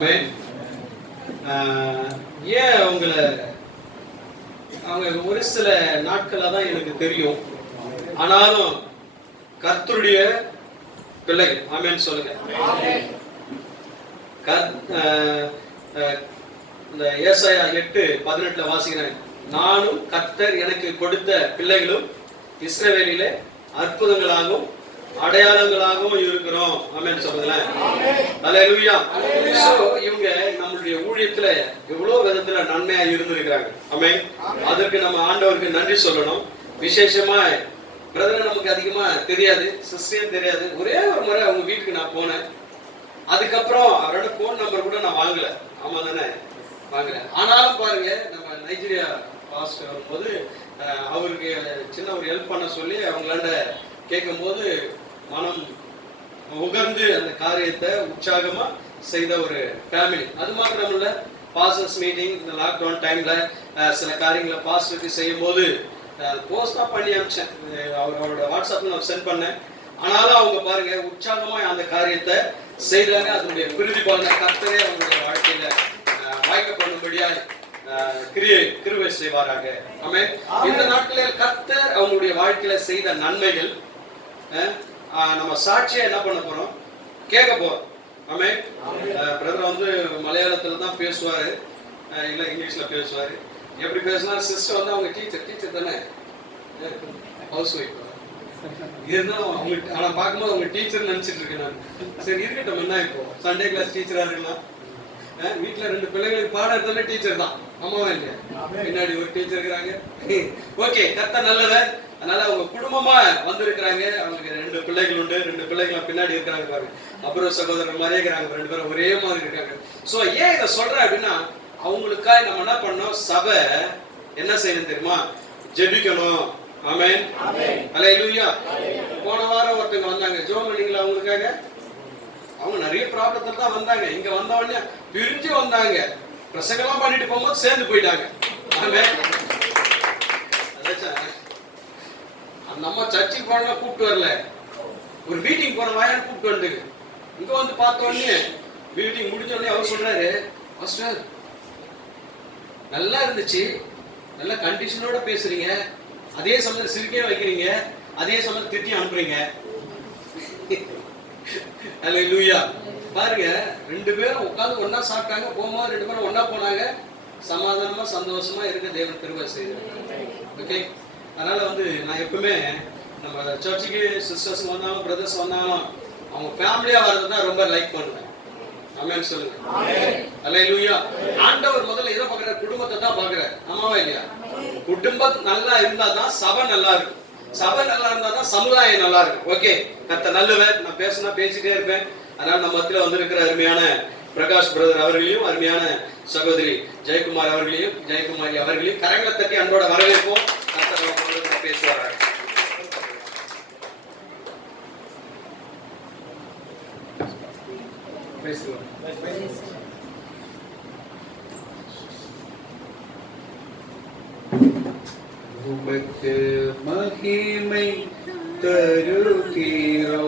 ஏன் அவங்க ஒரு சில நாட்களாக தான் எனக்கு தெரியும். ஆனாலும் கர்த்தருடைய பிள்ளைகள் ஆமென் சொல்லுங்க. இந்த ஏசாயா 8:18 வாசிக்கிறேன். நானும் கர்த்தர் எனக்கு கொடுத்த பிள்ளைகளும் இஸ்ரவேலிலே அற்புதங்களாகவும் அடையாளங்களாகவும் இருக்கிறோம். ஆமென் சொல்லுங்களேன். அல்லேலூயா. சோ இவங்க நம்மளுடைய ஊழியத்துல எவ்வளவு விதத்துல நன்மையா இருந்திருக்கிறாங்க. ஆமென். அதற்கு நம்ம ஆண்டவருக்கு நன்றி சொல்லணும். விசேஷமா பிரதர் நமக்கு அதிகமா தெரியாது, சிஸ்டர் தெரியாது. ஒரே ஒரு முறை அவங்க வீட்டுக்கு நான் போனேன். அதுக்கப்புறம் அவரோட போன் நம்பர் கூட நான் வாங்கல. ஆமா தானே, வாங்கல. ஆனாலும் பாருங்க, நம்ம நைஜீரியா பாஸ்டர் வரும்போது அவருக்கு சின்ன ஒரு ஹெல்ப் பண்ண சொல்லி அவங்களாண்ட கேட்கும் போது மனம் உகர்ந்து அந்த காரியத்தை உற்சாகமா செய்த ஒரு ஃபேமிலி. அது மாத்திரம் இல்ல, பாஸ்டர்ஸ் மீட்டிங் இந்த லாக்டவுன் டைம்ல சில காரியங்களை பாஸ்டருக்கு செய்யும் போது போஸ்ட் தான் பண்ணி அனுப்பிச்சேன். அவரோட வாட்ஸ்அப்ல நான் சென்ட் பண்ணேன். ஆனாலும் அவங்க பாருங்க உற்சாகமா அந்த காரியத்தை செய்தாங்க. அதனுடைய பிரதிபலனை கர்த்தரே அவங்களுடைய வாழ்க்கையில வாய்க்க பண்ணும்படியா கிருபை செய்வாராக. ஆமென். இந்த நாட்களில் கர்த்தர் அவங்களுடைய வாழ்க்கையில செய்த நன்மைகள் நம்ம சாட்சியா என்ன பண்ண போறோம், கேட்க போறோம். ஆமென். பிரதர் வந்து மலையாளத்துல தான் பேசுவாரு, இல்ல இங்கிலீஷ்ல பேசுவாரு. எப்படி பேசினா சிஸ்டர் வந்து அவங்க டீச்சர் தானே, ஹவுஸ் ஒய்ஃப் இருந்தாலும் அவங்க. ஆனா பார்க்கும்போது அவங்க டீச்சர் நினைச்சிட்டு இருக்கேன் நான். சரி இருக்கட்டும், என்ன இப்போ சண்டே கிளாஸ் டீச்சரா இருக்கலாம். வீட்டுல 2 பிள்ளைங்களுக்கு பாடம் எடுத்தாலே டீச்சர் தான். ஆமாவா இல்லையா? பின்னாடி ஒரு டீச்சர் இருக்கிறாங்க. ஓகே, கர்த்தர் நல்லவர். அதனால அவங்க குடும்பமா வந்திருக்கிறாங்க. அவங்களுக்கு 2 பிள்ளைகள் உண்டு. 2 பிள்ளைகள் பின்னாடி இருக்கிறாங்க பாருங்க. அப்புறம் சகோதரர் மாதிரியே இருக்கிறாங்க. 2 பேரும் ஒரே மாதிரி இருக்காங்க. சோ ஏன் இதை சொல்றேன் அப்படின்னா, அவங்களுக்காக நம்ம என்ன பண்ணோம், சபை என்ன செய்யணும் தெரியுமா, ஜெபிக்கணும். ஆமென். அல்லேலூயா. போன வாரம் ஒருத்தங்க வந்தாங்க, ஜெபம் பண்ணீங்களா அவங்களுக்காக? அவங்க நிறைய ப்ராப்ளத்துல தான் வந்தாங்க. இங்க வந்த உடனே பிரிஞ்சு வந்தாங்க. பிரசங்கெல்லாம் பண்ணிட்டு போகும்போது சேர்ந்து போயிட்டாங்க. அந்த அம்மா சர்ச்சுக்கு போனா கூப்பிட்டு வரல, ஒரு மீட்டிங் போன வாயான்னு கூப்பிட்டு வந்து இங்க வந்து பார்த்த உடனே மீட்டிங் முடிஞ்ச உடனே அவர் சொல்றாரு, பாஸ்டர் நல்லா இருந்துச்சு, நல்ல கண்டிஷனோட பேசுறீங்க, அதே சமயம் சிரிக்கவே வைக்கிறீங்க, அதே சமயம் திட்டி அனுப்புறீங்க. அல்லேலூயா. பாருங்க, 2 பேரும் உட்கார்ந்து ஒண்ணா சாப்பிட்டாங்க. போகும்போது 2 பேரும் ஒண்ணா போனாங்க. சமாதானமா சந்தோஷமா இருக்க தேவன் கிருபை செய்தார். ஓகே. அதனால வந்து நான் எப்பவுமே நம்ம சர்ச்சுக்கு சிஸ்டர்ஸ் வந்தாலும் பிரதர்ஸ் வந்தாலும் அவங்க ஃபேமிலியா வர்றது தான் ரொம்ப லைக் பண்ணுவேன். ஆமென் சொல்லுங்க. அல்லேலூயா. ஆண்டவர் முதல்ல எதை பார்க்கிறார், குடும்பத்தை தான் பார்க்கிறார். ஆமாவா இல்லையா? குடும்பம் நல்லா இருந்தா தான் சபை நல்லா இருக்கும். சபை நல்லா இருந்தா தான் சமுதாயம் நல்லா இருக்கும். ஓகே, கர்த்தர் நல்லவர். நான் பேசினா பேசிட்டே இருப்பேன். அதனால நம்ம மத்தியில வந்திருக்கிற அருமையான பிரகாஷ் பிரதர் அவர்களையும், அருமையான சகோதரி ஜெயக்குமார் அவர்களையும், ஜெயக்குமாரி அவர்களையும் கரங்களை தட்டி அன்போட வரவேற்போம். கர்த்தர் பேசுவார்கள். உமக்கு மகிமை தருகிறோ,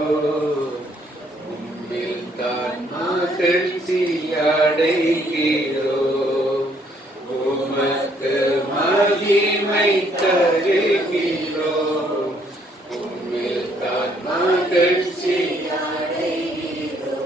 உம்மில் தான் மகிழ்ச்சி அடைகிறோ. உமக்கு மகிமை தருகிறோ, உம்மில் தான் மகிழ்ச்சி அடைகிறோ.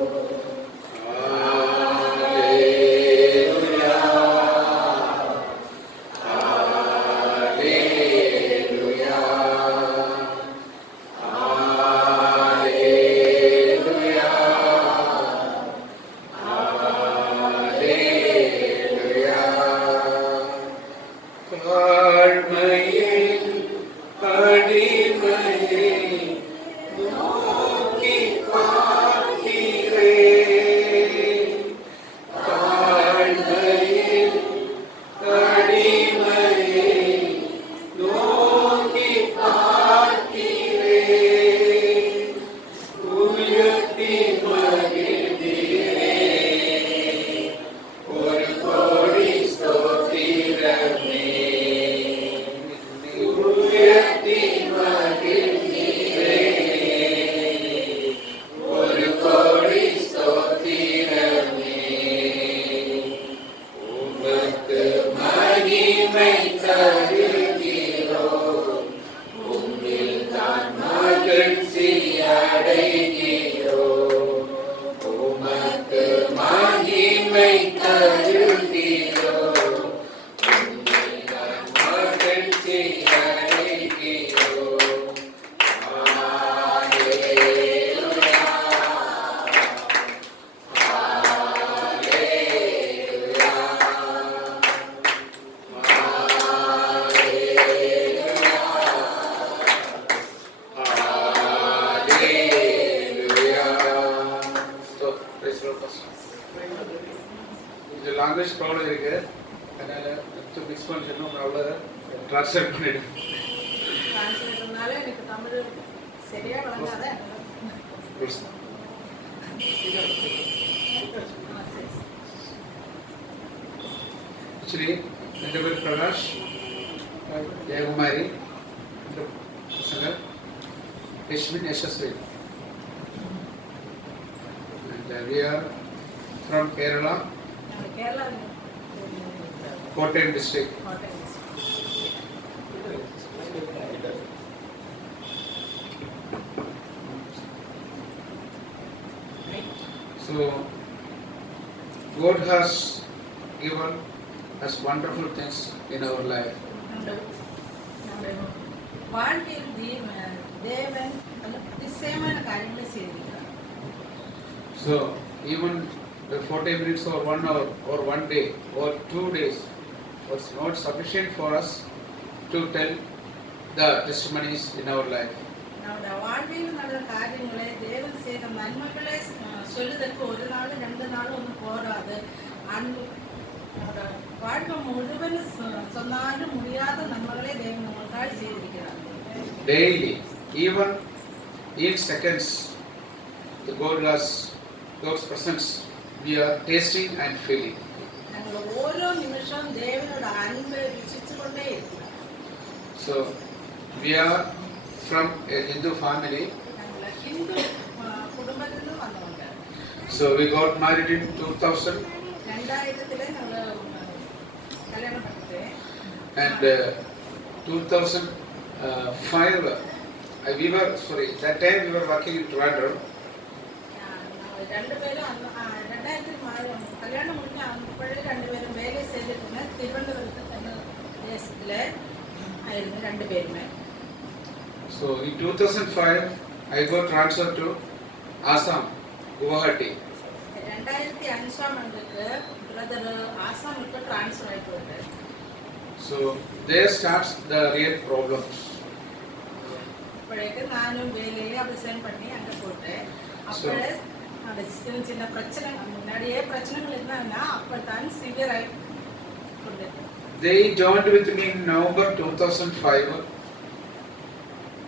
மகிமை தருகிறோம், உம்மில் தான் மகிழ்ச்சி அடைகிறோம். உமக்கு மகிமை தருகிறோம், உம்மில் தான் மகிழ்ச்சி அடைகிறோம். அல்லேலூயா, அல்லேலூயா, So, praise the Lord, Pastor. இந்த லாங்குவேஜ் ப்ராப்ளம் இருக்கு, அதனால மிக்ஸ் பண்ணி சொன்னோம், அவ்வளோ ட்ரான்ஸ்லேட் பண்ணிடுங்க. டிரான்ஸ்லேட்டர்னால எனக்கு தமிழ் சரியா வழங்காத. ஆக்சுவலி ரெண்டு பேர் பிரகாஷ், ஜெயகுமாரி, இந்த பசங்க யஷ்மின், Yashasvi. And we are from Kerala, நாங்கள் கேரளா Kottayam district. கோட்டை. So, God has given us wonderful things in our life. நம்முடைய வாழ்க்கையில் தேவன் அதிசயமான காரியங்களை செய்திருக்கிறார். So, even the 40 minutes or 1 hour or 1 day or 2 days was not sufficient for us to tell the testimonies in our life. நம்முடைய வாழ்க்கையில் நடந்த காரியங்களை தேவன் செய்த நன்மைகளை சொல்லுவதற்கு ஒரு நாள் 2 நாள் ஒன்றும் போராது. நம்முடைய வாழ்க்கை முழுவதும் சொன்னாலும் முடியாத நன்மைகளை தேவன் உங்களுக்காக செய்திருக்கிறார். Daily, even in seconds, the God's presence we are tasting and feeling. நாங்கள் ஓரோ நிமிஷம் தேவனோட அன்பை ருசித்து கொண்டே இருக்கிறோம். So, we are from a Hindu family. நாங்கள் ஹிந்து குடும்பத்திலிருந்து வந்தவங்க. So, we got married in 2000 2000 நாங்கள் கல்யாணம் பண்ணிட்டேன். and 2005 that time we were working in Toronto. நாங்கள் 2 பேரும் 2000 கல்யாணம் முடிஞ்சு அப்பொழுது 2 பேரும் வேலை செய்துட்டு இருந்தோம். திருவனந்தபுரத்து தேசத்தில் ஆயிருந்து 2 பேருமே. So in 2005 I got transferred to Assam, Guwahati. 2005 ஆண்டுக்கு பிரதர் ஆசாமுக்கு ட்ரான்ஸ்ஃபர் ஆகி போயிட்டார். So there starts the real problems. அப்பொழுது நானும் வேலையை அபிஷேகம் பண்ணி அங்கே போட்டேன். அப்பொழுது அந்த சின்ன சின்ன பிரச்சனை முன்னாடியே பிரச்சனைகள் இருந்தாங்கன்னா அப்போ தான் சிவியர் ஆகி கொண்டது. They joined with me in November 2005.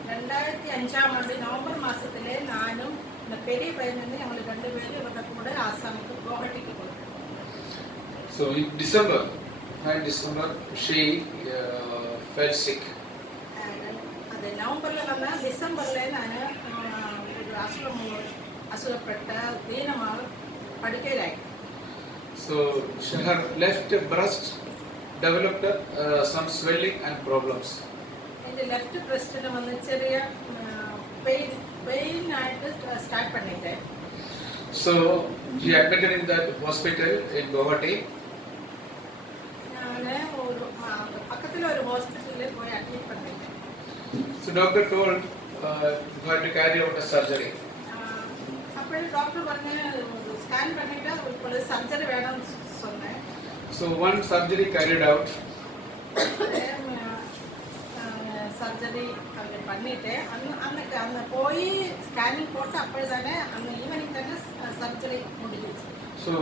2005 ஆண்டு நவம்பர் மாசத்திலே நானும் இந்த பெரிய பையன் வந்து எங்களுக்கு 2 பேரும் இவங்க கூட ஆசாமுக்கு குவஹாட்டிக்கு போனோம். So in December she fell sick. அது நவம்பர்ல வந்தா டிசம்பர்ல நான் ஒரு அசுரப்பட்ட தீனமாக படுக்கையிலாயிட்டேன். So her left breast developed some swelling and problems. இந்த லெஃப்ட் பிரஸ்ட்ல வந்து ചെറിയ பெயின் ஆயிட்டு ஸ்டார்ட் பண்ணிட்டேன். So she admitted in that hospital in Guwahati. நான் ஒரு பக்கத்துல ஒரு ஹாஸ்பிடல்ல போய் அட்மிட் பண்ணிட்டேன். So doctor told you had to carry out a surgery. அப்போ டாக்டர் வந்து ஒரு ஸ்கேன் பண்ணிட்டு ஒரு சர்ஜரி வேணும்னு சொன்னேன். So one surgery carried out. Surgery அங்கே பண்ணிட்டு அன்னைக்கு அந்த போய் ஸ்கேனிங் போட்டு அப்படி தானே அந்த ஈவினிங் தானே சர்ஜரி முடிஞ்சிச்சு. So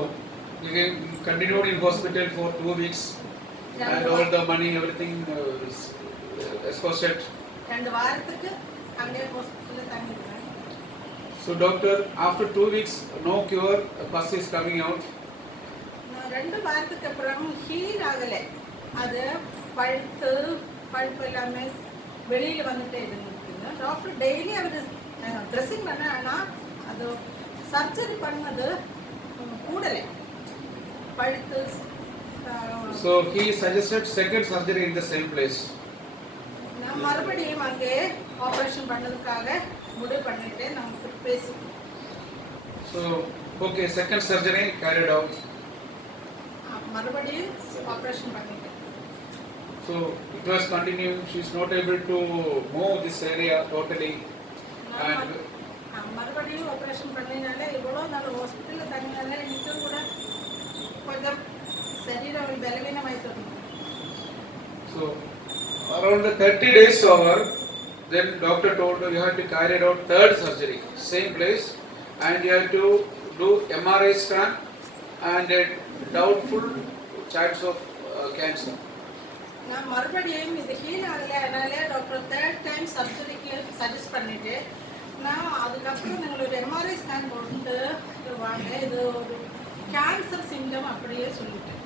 you continued in hospital for 2 weeks and all the money everything is exhausted. 2 வாரத்துக்கு அங்கே ஹாஸ்பிட்டலில் தங்கிட்டேன். So doctor, after 2 weeks no cure, pus is coming out. 2 வாரத்துக்கு அப்புறம் ஹீல் ஆகலை. அது பழுப்பு எல்லாமே வெளியில் வந்துட்டே இருந்துச்சுங்க. டாக்டர் டெய்லி அவர் ட்ரெஸ்ஸிங் பண்ண ஆனால் அது சர்ஜரி பண்ணது கூடலை. பழுத்து So he suggested second surgery in the same place. நான் மறுபடியும் அங்கே ஆபரேஷன் பண்ணதுக்காக முடிவு பண்ணிட்டு நமக்கு பேசி So okay, second surgery carried out. மறுபடியும் ஆபரேஷன் பண்ணிட்டேன். So it was continuing. She is not able to move this area totally. And மறுபடியும் ஆபரேஷன் பண்ணினால இவ்வளோ நாள் ஹாஸ்பிட்டலில் தங்கினால எனக்கு கூட கொஞ்சம் சரீரம் பலவீனமாயிட்டு. so around 30 days over, then doctor told her you have to carry out third surgery, same place, and you have to do MRI scan and a doubtful chance of cancer. நான் மறுபடியும் இது ஹீல் ஆகலை, அதனால doctor third time சர்ஜரிக்கு suggest பண்ணிட்டு நான் அதுக்கப்புறம் நீங்கள் ஒரு எம்ஆர்ஐ ஸ்கேன் போட்டு வாங்க, இது ஒரு கேன்சர் சிம்டம் அப்படியே சொல்லிட்டேன்.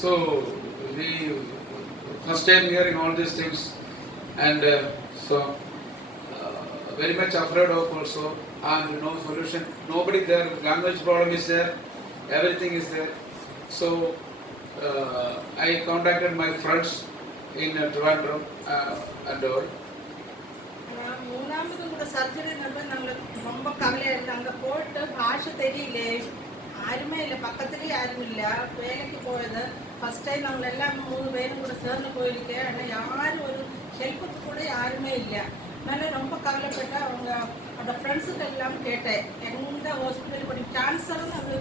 So we first time hearing all these things, and very much afraid of also, and no solution, nobody there, language problem is there, everything is there. So I contacted my friends in Trivandrum and all. நான் மூணாவது கூட surgery நாங்கள் ரொம்ப கவலையாக இருக்குது. அங்கே போட்டு பாஷை தெரியல, யாருமே இல்லை, பக்கத்துலேயும் யாரும் இல்லை. வேலைக்கு போയത് ஃபஸ்ட் டைம் நாங்கள் எல்லாம் 3 பேரும் கூட சேர்ந்து போயிருக்கேன். ஆனால் யாரும் ஒரு ஹெல்ப்புக்கு கூட யாருமே இல்லை. அதனால் ரொம்ப கவலைப்பட்டு அவங்க அந்த ஃப்ரெண்ட்ஸுக்கு எல்லாம் கேட்டேன், எந்த ஹாஸ்பிட்டல் பண்ணி கேன்சர்னு அது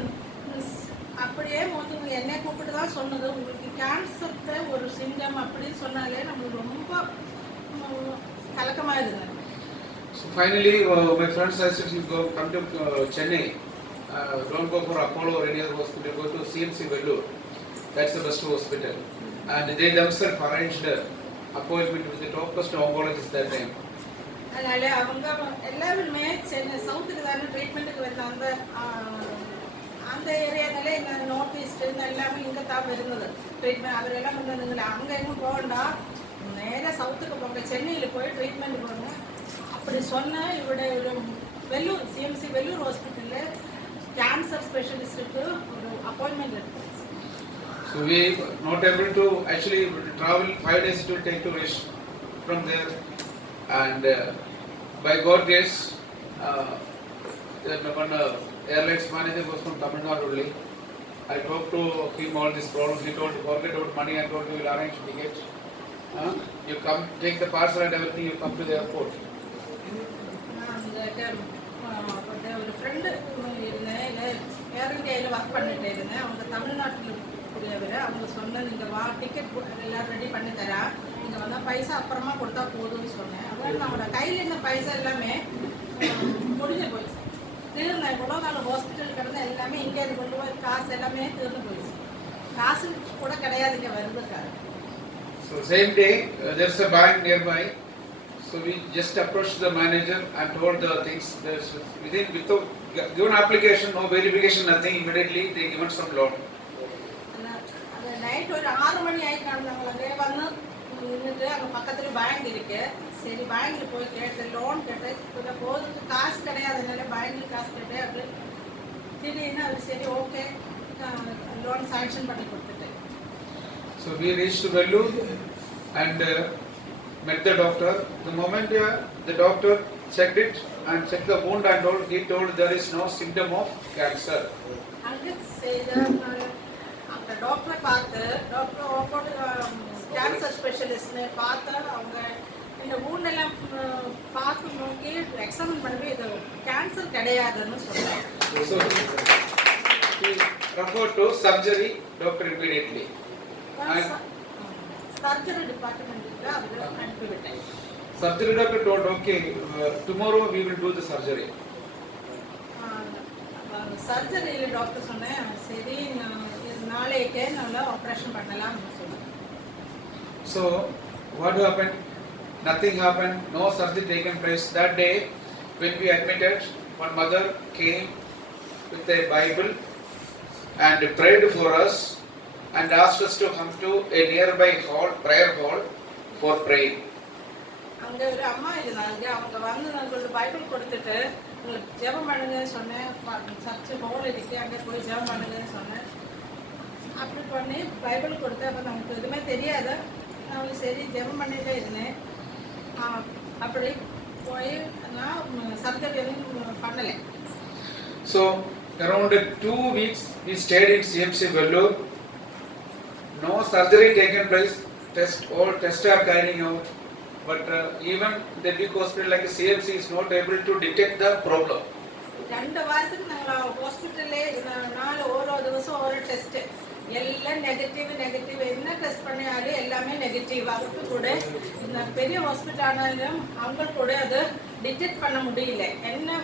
அப்படியே வந்து என்னை கூப்பிட்டு தான் சொன்னது, உங்களுக்கு கேன்சருக்கு ஒரு சிம்டம் அப்படின்னு சொன்னாலே நம்மளுக்கு ரொம்ப கலக்கமாக இருந்தது. So finally, my friends suggested you come to Chennai. Don't go for Apollo or any other hospital. Go to CMC Vellore. That's the best hospital. And they themselves arranged an appointment with the topmost oncologist that time. அதனால அவங்க எல்லாருமே சென்னை சவுத்துக்கு தானே ட்ரீட்மெண்ட்டுக்கு வருது. அந்த ஏரியானால எங்கள் north east எல்லாமே இங்கே தான் இருந்தது ட்ரீட்மெண்ட். அவரெல்லாம் பண்ணுறதுங்களா அங்கே எங்கும் போகண்டா, நேராக சவுத்துக்கு போங்க, சென்னையில் போய் ட்ரீட்மெண்ட் போங்க அப்படி சொன்னால் இவருடைய ஒரு வெள்ளூர் சிஎம்சி வெள்ளூர் ஹாஸ்பிட்டலில் கேன்சர் ஸ்பெஷலிஸ்ட்டுக்கு ஒரு அப்பாயின்மெண்ட் இருக்குது. So we not able to actually travel 5 days. It will take to reach from there, and by God grace, one airlines manager was from Tamil Nadu only. I talked to him all these problems. He told forget about money. I told we will arrange ticket. You come, take the parcel and everything. You come to the airport. நான் ஒரு friend இருந்தேன், ஏர் இந்தியாவில் work பண்ணிட்டு இருந்தேன். அவங்க தமிழ்நாட்டில் கூடியவர். அவங்க சொன்ன நீங்கள் வா, டிக்கெட் எல்லாம் ரெடி பண்ணி தரா, நீங்கள் வந்தால் பைசா அப்புறமா கொடுத்தா போதும்னு சொன்னேன். அதனால் நம்மளோட கையில் இருந்த பைசா எல்லாமே முடிஞ்சு போயிடுச்சு. தீர்ந்து இவ்வளோ நாள் ஹாஸ்பிட்டல் கிடந்த எல்லாமே இங்கே கொண்டு போய் காசு எல்லாமே தீர்ந்து போயிடுச்சு. காசு கூட கிடையாது இங்கே வருதுக்காக. So same day, there's a bank nearby. So we just approached the manager and told the things. Without given application, no verification, nothing. Immediately they given some loan. அந்த நைட் ஒரு 6 மணி ஆகிட்டாங்க. நாங்கள் வந்து நின்றுட்டு அங்கே பக்கத்தில் பேங்க் இருக்கு. சரி பேங்கில் போய் கேட்டு லோன் கேட்டேன். கொஞ்சம் போதுக்கு காசு கிடையாதுனால பேங்கில் காசு கேட்டேன். அப்படி திடீர்னு அது சரி ஓகே லோன் சாங்ஷன் பண்ணி கொடுத்துட்டேன். So we reached Vellore and met the doctor. The moment the doctor checked it and checked the wound and all, he told there is no symptom of cancer. அங்கே செய்த அந்த டாக்டரை பார்த்து doctor cancer ஸ்பெஷலிஸ்ட்னு பார்த்து அவங்க இந்த ஊண்டெல்லாம் பார்த்து நோக்கி எக்ஸாமின் பண்ணி இது கேன்சர் கிடையாதுன்னு சொன்னாங்க. So he referred to surgery doctor immediately. Surgery டிபார்ட்மெண்ட்டுக்கு அதில் அனுப்பிவிட்டேன். Surgery doctor told, okay, tomorrow we will do the surgery. சர்ஜரியில் டாக்டர் சொன்னேன், சரி நாளைக்கே நல்லா ஆப்ரேஷன் பண்ணலாம்னு சொன்னேன். So what happened? Nothing happened. No surgery taken place. That day when we admitted, one mother came with a Bible and prayed for us and asked us to come to a nearby hall, prayer hall, for praying. அங்கே ஒரு அம்மா இருந்தாங்க. அவங்க வந்து நாங்கள் Bible கொடுத்துட்டு உங்களுக்கு ஜெபம் பண்ணுங்கன்னு சொன்னேன். சர்ச்சு ஹால் இருக்கு, அங்கே போய் ஜெபம் பண்ணுங்கன்னு சொன்னேன். அப்படி பண்ணி பைபிள் கொடுத்தேன். அப்போ நமக்கு எதுவுமே தெரியாது. நான் சரி ஜெபம் பண்ணிகிட்டே இருந்தேன். அப்படி போய் நான் சர்ஜரி எதுவும் பண்ணலை. So around 2 weeks we stayed in CMC Vellore. No surgery taken place. All tests are carrying out. But even the big hospital like CMC is not able to detect the problem. 2 வாரத்துக்கு நாங்கள் ஹாஸ்பிட்டல்லே ஓரோ ദിവസം ஓரோ test எல்லாம் negative என்ன test பண்ணியாலும் எல்லாமே negative. அவருக்கு கூட இந்த பெரிய ஹாஸ்பிட்டல் ஆனாலும் அவங்க கூட அதை டிடெக்ட் பண்ண முடியல. என்ன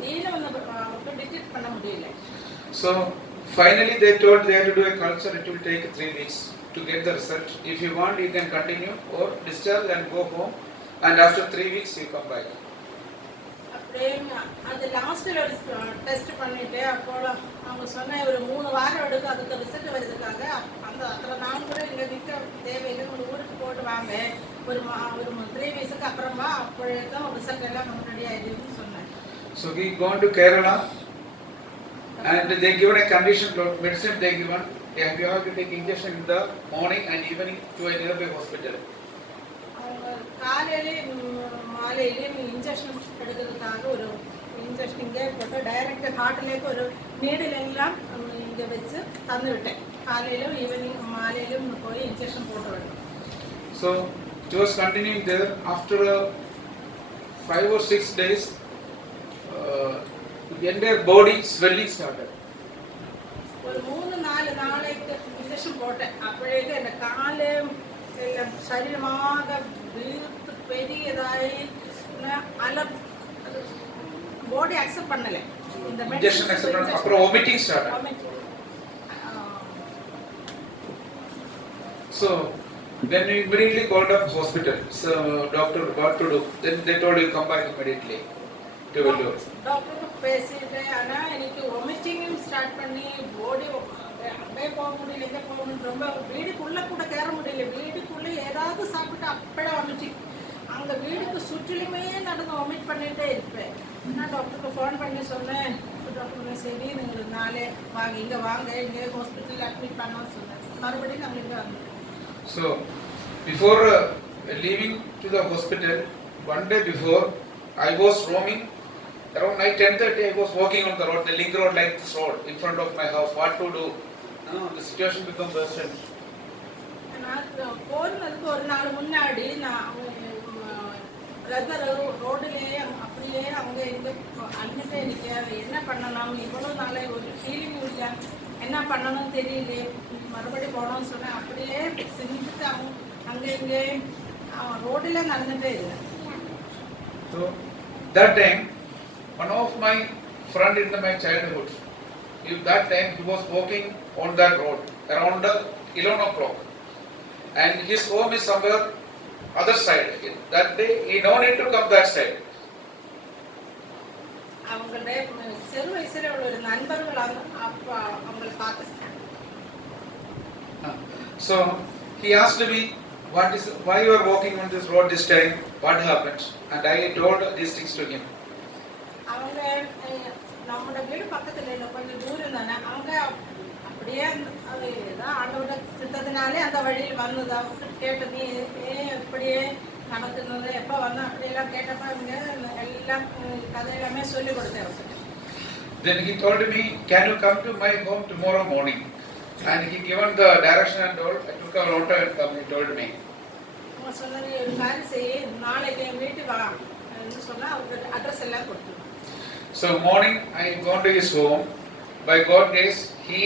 தீன அவருக்கு டிடெக்ட் பண்ண முடியல. So finally they told they have to do a culture. It will take 3 weeks to get the result. If you want you can continue or discharge and go home, and after 3 weeks you come back. அப்படியே அது லாஸ்ட்டில் ஒரு test பண்ணிவிட்டு அப்போ அவங்க சொன்ன ஒரு 3 வாரம் எடுக்கும் அதுக்கு ரிசல்ட் வருதுக்காக. அத்தனை நாள் கூட இங்கே நிற்க தேவையில்லை, உங்களுக்கு ஊருக்கு போட்டு வாங்க, ஒரு 3 வீக்ஸுக்கு அப்புறமா அப்பொழுது தான் ரிசல்ட் எல்லாம் நம்ம ரெடி ஆகிடுன்னு சொன்னேன். So we gone to Kerala and they given a condition medicine they given. You have to take injection in the morning and evening to a nearby hospital. அவங்க காலையிலேயும் மாலையிலேயும் இன்ஜெக்ஷன் எடுக்கிறதுக்காக ஒரு இன்ஜெக்ஷன் இங்கே போட்டு direct ஹார்ட்லேயே ஒரு needle எல்லாம் இங்கே வச்சு தந்து விட்டேன். காலையிலும் ஈவினிங் மாலையிலும் போய் இன்ஜெக்ஷன் போட்டு விட்டேன். So it was continuing there. After 5 or 6 days the entire body swelling started. ஒரு 3-4 நாளைக்கு இன்ஜெக்ஷன் போட்டேன். அப்பொழுது அந்த காலு எல்லாம் சரீரமாக வீர்த்து பெரியதாகி பாடி அக்செப்ட் பண்ணலை. இந்த Injection accept பண்ண அப்புறம் vomiting started. So then we immediately called up hospital. So doctor what to do? Then they told you come back immediately to Vellore. டாக்டருக்கு பேசிட்டு ஆனால் எனக்கு வாமிட்டிங்கும் ஸ்டார்ட் பண்ணி பாடி அப்படியே போக முடியல, எங்கே போக முடியல, ரொம்ப வீடுக்குள்ளே கூட கேற முடியல. வீடுக்குள்ளே ஏதாவது சாப்பிட்டு அப்படியே வாமிட்டிங். அங்கே வீடுக்கு சுற்றிலுமே நடந்து வாமிட் பண்ணிகிட்டே இருப்பேன். நான் டாக்டருக்கு ஃபோன் பண்ணி சொன்னேன். டாக்டர் சரி நீங்கள் நாளே வாங்க, இங்கே வாங்க, இங்கே ஹாஸ்பிட்டலில் அட்மிட் பண்ணோன்னு சொன்னேன். மறுபடியும் நாங்கள் இங்கே வந்தோம். So before leaving to the hospital, one day before I was roaming around night 10:30. I was walking on the road, the link road like this road in front of my house. What to do? The situation become worse. நான் போகிறதுக்கு ஒரு நாள் முன்னாடி நான் brother ரோடுலேயே அப்படியே அவங்க இங்கே அன்னிட்டு எனக்கு என்ன பண்ணணும், இவ்வளோ நாளே ஒரு ஃபீலிங் இல்லை, என்ன பண்ணணும்னு தெரியல, மறுபடியும் போகணும்னு சொன்னேன். அப்படியே செஞ்சுட்டு அவங்க அங்கே இங்கே ரோடில் நடந்துகிட்டே இருந்தேன். So that time one of my friend in my childhood, if that time he was walking on that road around 11 o'clock and his home is somewhere other side. That day he no need to come that side. அவங்களுடைய சிறு வயசுல உள்ள ஒரு நண்பர்கள் அப்போ அவங்களை பார்த்து. So he asked me, why you are walking on this road this time? What happened? And I told these things to him. அவங்க நம்மளோட வீடு பக்கத்தில் இல்லை, கொஞ்சம் தூரம் தானே. அவங்க அப்படியே அது ஏதாவது ஆண்டோட சித்தத்தினாலே அந்த வழியில் வந்தது. அவங்க கேட்டு நீ இப்படியே நடக்குது, எப்போ வந்தோம் அப்படியெல்லாம் கேட்டப்போ அவங்க எல்லாம் கதை எல்லாமே சொல்லி கொடுத்தேன் அவருக்கு. Then he told me, can you come to my home tomorrow morning? And he given the direction and all. I took a auto and come. He told me. அவங்க சொன்னது ஒரு காரியம் செய்ய, நாளைக்கு என் வீட்டுக்கு வா சொன்னால் அவருக்கு அட்ரஸ் எல்லாம் கொடுத்துருவோம். So morning I gone to his home. By God's grace, he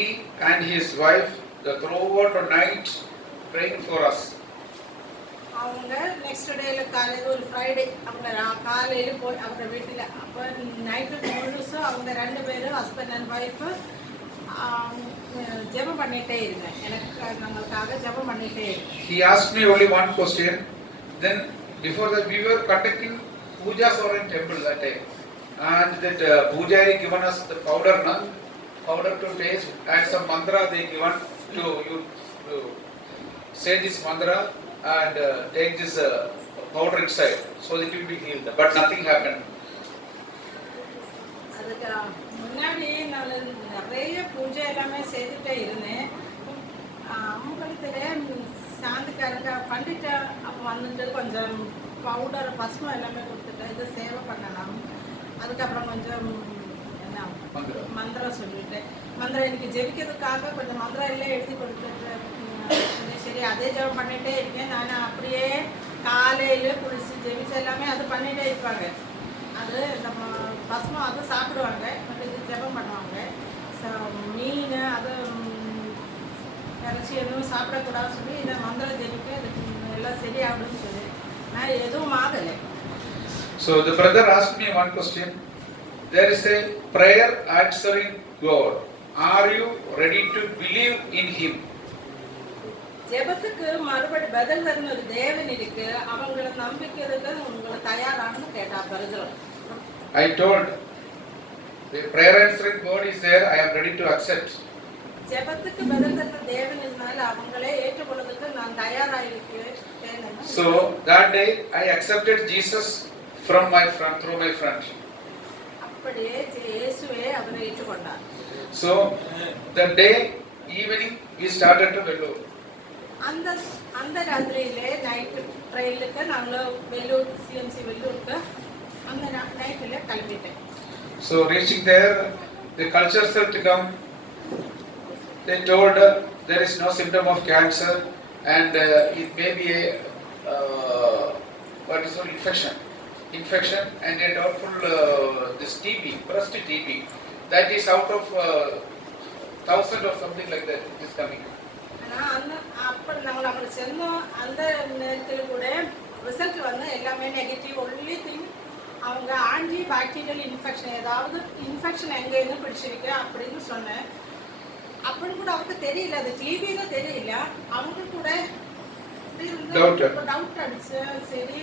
and his wife, the throughout the night praying for us. அவங்க நெக்ஸ்ட் டேல காலையில் ஒரு ஃப்ரைடே அவங்க காலையில் போய் அவங்க வீட்டில் அப்போ நைட்டு முழுசும் அவங்க 2 பேரும் ஹஸ்பண்ட் அண்ட் ஒய்ஃபு ஜெபம் பண்ணிகிட்டே இருந்தேன். எனக்கு நம்மளுக்காக ஜெபம் பண்ணிகிட்டே இருந்தேன். He asked me only one question. Then before that we were conducting pujas or in temple that time. And that pujari given us the powder to taste and some mantra they given to you to say this mantra and take this powder inside so that you will be healed. But nothing happened. அதுக்கு முன்னாடி நான் நிறைய பூஜை எல்லாமே செய்துட்டே இருந்தேன். அம்பலத்திலே சாந்திக்காரங்க பண்ணிட்டு அப்போ வந்துட்டு கொஞ்சம் பவுடர் பசுமை எல்லாமே கொடுத்துட்டு இது சேவை பண்ணலாம். அதுக்கப்புறம் கொஞ்சம் என்ன மந்திரம் சொல்லிட்டு மந்திரம் எனக்கு ஜெபிக்கிறதுக்காக கொஞ்சம் மந்திரம் எல்லாம் எழுதி கொடுத்துட்டு சரி அதே ஜெபம் பண்ணிகிட்டே இருக்கேன். நான் அப்படியே காலையில் குளிச்சு ஜெபிச்சு எல்லாமே அது பண்ணிகிட்டே இருப்பாங்க. அது நம்ம பசுமை அது சாப்பிடுவாங்க, பட் இது ஜெபம் பண்ணுவாங்க. ஸோ மீன் அது இறைச்சி எதுவும் சாப்பிடக்கூடாதுன்னு சொல்லி இந்த மந்திரம் ஜெபிக்க அதுக்கு எல்லாம் சரியாகும்னு சொல்லி நான் எதுவும் ஆகலை. So the brother asked me one question. There is a prayer answering God. Are you ready to believe in Him? ஜெபத்துக்கு மறுபடி பதில் தருന്ന ஒரு தேவன் இருக்கு, அவங்கள நம்பிக்கிறதுக்கு உங்களை தயாரானு கேட்டா brother. I told the prayer answering God is there. I am ready to accept. ஜெபத்துக்கு பதில் தருന്ന தேவன் இருந்தால அவங்களே ஏற்றுக்கொள்றதுக்கு நான் தயாரா இருக்கேன். So that day I accepted Jesus from my friend, through my friend. அப்படியே இயேசுவே அவரை ஏற்றுக்கொண்டார். So the day evening we started to Vellore. அந்த ராத்திரியிலே நைட் ட்ரெயினுக்கு நாங்கள் வெள்ளூர் சிஎம்சி வெள்ளூருக்கு அந்த நைட்டில் கிளம்பிட்டேன். So reaching there, the culture cell to come. They told there is no symptom of cancer and it may be a what is called infection and a doubtful this TB, breast TB. That is out of 1,000 or something like that is coming. ஆனால் அப்போ நாங்கள் அப்படி சென்னோம். அந்த நேரத்தில் கூட result வந்து எல்லாமே negative. Only thing அவங்க ஆன்டி பாக்டீரியல் இன்ஃபெக்ஷன், ஏதாவது இன்ஃபெக்ஷன் எங்கேருந்து பிடிச்சிருக்கு அப்படின்னு சொன்னேன். அப்படின்னு கூட அவருக்கு தெரியல, அது டிவின்னு தெரியல. அவங்க கூட டவுட் அடிச்சு சரி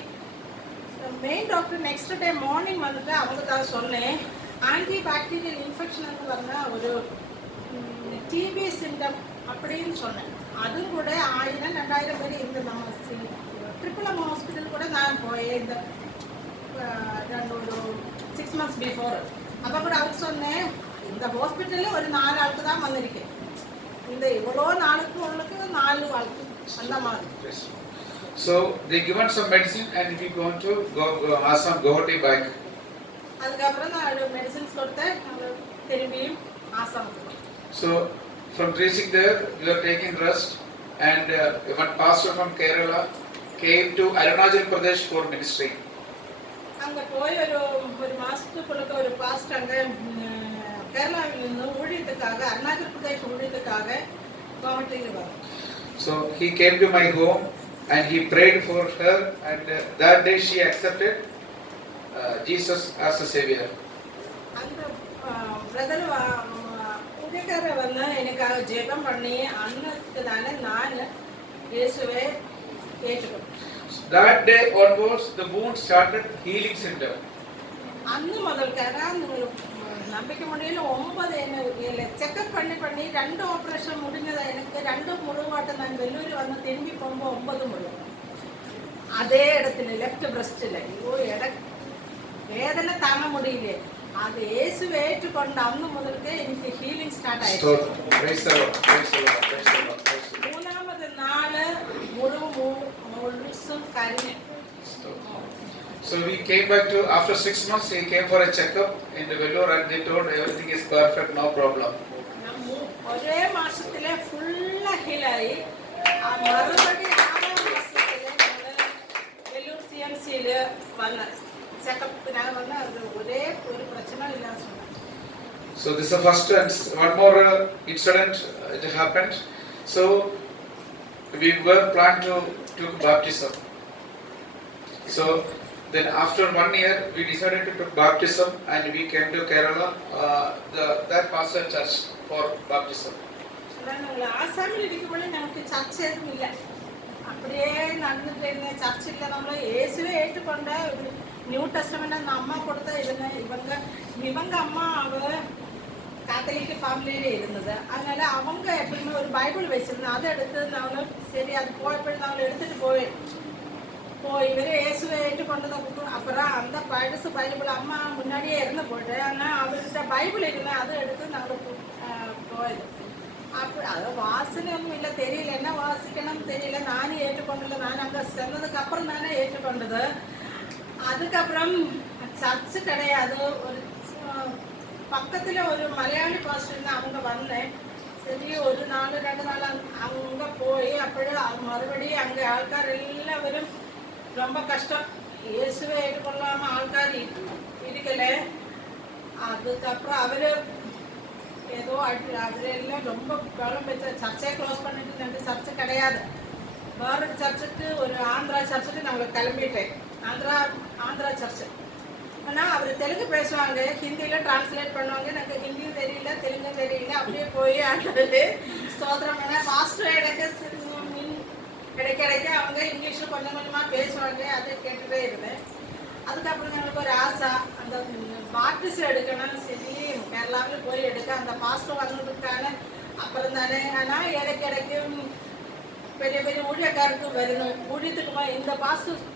main doctor next day morning வந்துட்டு அவங்க தான் சொன்னேன் ஆன்டி பாக்டீரியல் இன்ஃபெக்ஷன் வரனா ஒரு டிபி சிம்டம் அப்படின்னு சொன்னேன். அதுவும் கூட 1000-2000 பேர் இருந்தது. நம்ம ட்ரிபிள் ஹாஸ்பிட்டல் கூட நான் போய் இந்த ஒரு 6 months பிஃபோர் அப்போ கூட அவர் சொன்னேன் இந்த ஹாஸ்பிட்டலில் ஒரு 4 ஆளுக்கு தான் வந்திருக்கேன். இந்த இவ்வளோ நாளுக்கு உள்ளுக்கு 4 ஆளுக்கு அந்த மாதிரி. So they given some medicine and we going to go Assam Guwahati back. அதுக்கப்புறம் நான் மெடிசின்ஸ் கொடுத்தேன், திரும்பியும் ஆசாமுக்கு. So from reaching there we are taking rest and one pastor from Kerala came to Arunachal Pradesh for ministry. அங்கே போய் ஒரு மாதத்துக்குள்ள ஒரு past அங்கே கேரளாவில் இருந்து ஊழியத்துக்காக அருணாச்சல் பிரதேஷ் ஊழியத்துக்காக கவர்மெண்ட்டில் வரும். So he came to my home and he prayed for her and that day she accepted Jesus as a savior. அந்த பிரதர் ஊழியக்காரர் வந்து எனக்காக ஜெபம் பண்ணி அன்னைக்கு தானே நான் இயேசுவை ஏற்றுக்கொண்டேன். That day onwards the wound started healing symptom. அന്ന് മുതൽക്കാരാ നമ്പിക്ക മുടിയിൽ 9 ചെക്കപ്പ് പണി 2 ഓപ്പറേഷൻ മുടിഞ്ഞത് എനിക്ക് 2 മുറിവാട്ട് ഞാൻ വെല്ലൂർ വന്ന് തിരുമ്പി പോകുമ്പോൾ 9 മുറിവ് അതേ ഇടത്തില് ലെഫ്റ്റ് ബ്രസ്റ്റില്. അയ്യോ വേദന താങ്ങ മുടിയില്ലേ. അത് യേശു ഏറ്റുകൊണ്ട് അന്ന് മുതൽക്ക് എനിക്ക് ഹീലിംഗ് സ്റ്റാർട്ട് ആയി. 3ാമത്തെ നാള് മുറിവ് മുഴുസും കരിഞ്ഞ്. So we came back to after 6 months. He came for a checkup in the Vellore and they told everything is perfect, no problem. ഒരേ മാസത്തിലെ ഫുള്ള് ഹീലായി. മറുപടി 6ാം മാസത്തിലെ ഞങ്ങൾ വെല്ലൂർ CMCയിൽ വന്ന് ചെക്കപ്പിനാണ് വന്ന് അത് ഒരേ ഒരു പ്രശ്നം ഇല്ലാതെ சொன்னாங்க. So this is the first and one more incident it happened. So we were planned to baptism. So then after 1 year we decided to take baptism and we came to Kerala that pastor church for baptism. நாங்கள் ஆசாமில் இருக்கும்போது நமக்கு search எதுவும் இல்லை, அப்படியே நடந்துட்டு இருந்தேன். Search இல்லை, நம்மள இயேசுவே ஏற்றுக்கொண்ட ஒரு நியூ டெஸ்டமெண்ட் அந்த அம்மா கொடுத்த இருந்தேன். இவங்க அம்மா அவ காத்தலிக் ஃபேமிலியிலே இருந்தது. அதனால அவங்க எப்படியுமே ஒரு பைபிள் வச்சிருந்தேன். அதை எடுத்து நாங்கள் சரி அது போய் நாங்கள் எடுத்துட்டு போய் இவரே இயேசுவை ஏற்றுக்கொண்டது. அப்புறம் அந்த பழசு பைபிள் அம்மா முன்னாடியே இருந்து போட்டு ஆனால் அவர்கிட்ட பைபிள் இருந்தேன், அதை எடுத்து நாங்கள் போயிடுது. அப்படி அதை வாசனை ஒன்றும் இல்லை, தெரியல என்ன வாசிக்கணும்னு தெரியல. நானும் ஏற்றுக்கொண்டது, நான் அங்கே சென்னதுக்கு அப்புறம் தானே ஏற்றுக்கொண்டது. அதுக்கப்புறம் சர்ச்சு கிடையாது. ஒரு பக்கத்தில் ஒரு மலையாளி பாஸ்டர் அவங்க வந்தேன். சரி ஒரு நாள் 2 நாள் அங்கே போய் அப்படி மறுபடியும் அங்கே ஆள்கார் எல்லாவரும் ரொம்ப கஷ்டம். இயேசுவை ஏற்றுக்கொள்ளாமல் ஆள்கார் இருக்கல. அதுக்கப்புறம் அவர் ஏதோ அதிலெல்லாம் ரொம்ப ப்ராப்ளம் வச்சு சர்ச்சை க்ளோஸ் பண்ணிட்டு ரெண்டு சர்ச்சு கிடையாது. வேறு சர்ச்சுக்கு ஒரு ஆந்திரா சர்ச்சுக்கு நாங்கள் கிளம்பிட்டேன். ஆந்திரா சர்ச்சு. ஆனால் அவர் தெலுங்கு பேசுவாங்க, ஹிந்தியில் டிரான்ஸ்லேட் பண்ணுவாங்க. எனக்கு ஹிந்தியும் தெரியல, தெலுங்கும் தெரியல. அப்படியே போய் ஆண்டது ஸ்தோத்திரம் பண்ண பாஸ்டர் இடைக்க அவங்க இங்கிலீஷில் கொஞ்சம் கொஞ்சமாக பேசுவாங்க. அதை கேட்டுகிட்டே இருந்தேன். அதுக்கப்புறம் எங்களுக்கு ஒரு ஆசை, அந்த பாப்டிஸ்ட் எடுக்கணும். சரி கேரளாவில் போய் எடுக்க அந்த பாஸ்டர் வந்ததுக்கான அப்புறம் தானே. ஆனால் இடைக்கு பெரிய பெரிய ஊழியக்காரருக்கு வரணும். ஊழியத்துக்கு இந்த பாஸ்டர்